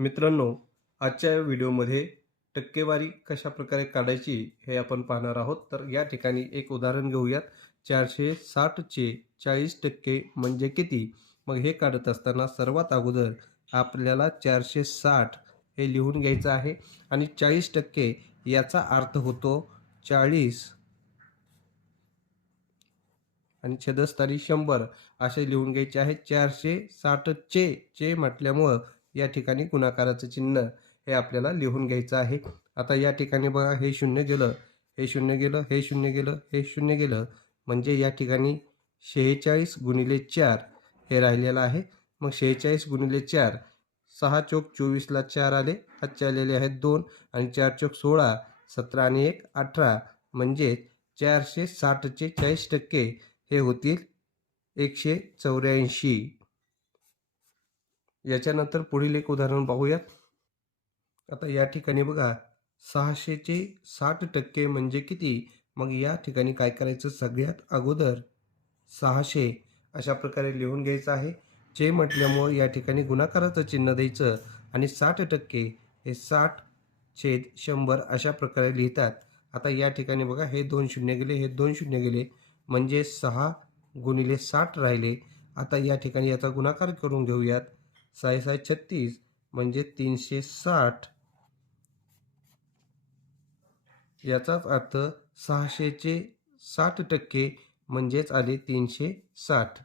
मित्रांनो आजच्या व्हिडिओमध्ये टक्केवारी कशा प्रकारे काढायची हे आपण पाहणार आहोत. तर या ठिकाणी एक उदाहरण घेऊयात. चारशे साठचे चाळीस टक्के म्हणजे किती? मग हे काढत असताना सर्वात अगोदर आपल्याला चारशे साठ हे लिहून घ्यायचं आहे आणि चाळीस टक्के याचा अर्थ होतो चाळीस आणि छेदस्थानी शंभर असे लिहून घ्यायचे आहे. चारशे साठचे चे म्हटल्यामुळं या ठिकाणी गुणाकाराचं चिन्ह हे आपल्याला लिहून घ्यायचं आहे. आता या ठिकाणी बघा हे शून्य गेलं हे शून्य गेलं हे शून्य गेलं हे शून्य गेलं. म्हणजे या ठिकाणी शेहेचाळीस गुणिले चार हे राहिलेलं आहे. मग शेहेचाळीस गुणिले चार सहा चोक चोवीसला चार आले. हातचे आलेले आहेत दोन आणि चार चोक सोळा सतरा आणि एक अठरा. म्हणजे चारशे साठचे चाळीस टक्के हे होतील एकशे चौऱ्याऐंशी. याच्यानंतर पुढील एक उदाहरण पाहूयात. आता या ठिकाणी बघा सहाशेचे साठ टक्के म्हणजे किती? मग या ठिकाणी काय करायचं? सगळ्यात अगोदर सहाशे अशा प्रकारे लिहून घ्यायचं आहे. जे म्हटल्यामुळं या ठिकाणी गुणाकाराचं चिन्ह द्यायचं आणि साठ टक्के हे साठ छेद शंभर अशा प्रकारे लिहितात. आता या ठिकाणी बघा हे दोन शून्य गेले हे दोन शून्य गेले. म्हणजे सहा गुणिले साठ राहिले. आता या ठिकाणी याचा गुणाकार करून घेऊयात. साई साई छत्तीस म्हणजे तीनशे साठ. याचाच अर्थ सहाशेचे साठ टक्के म्हणजेच आले तीनशे साठ.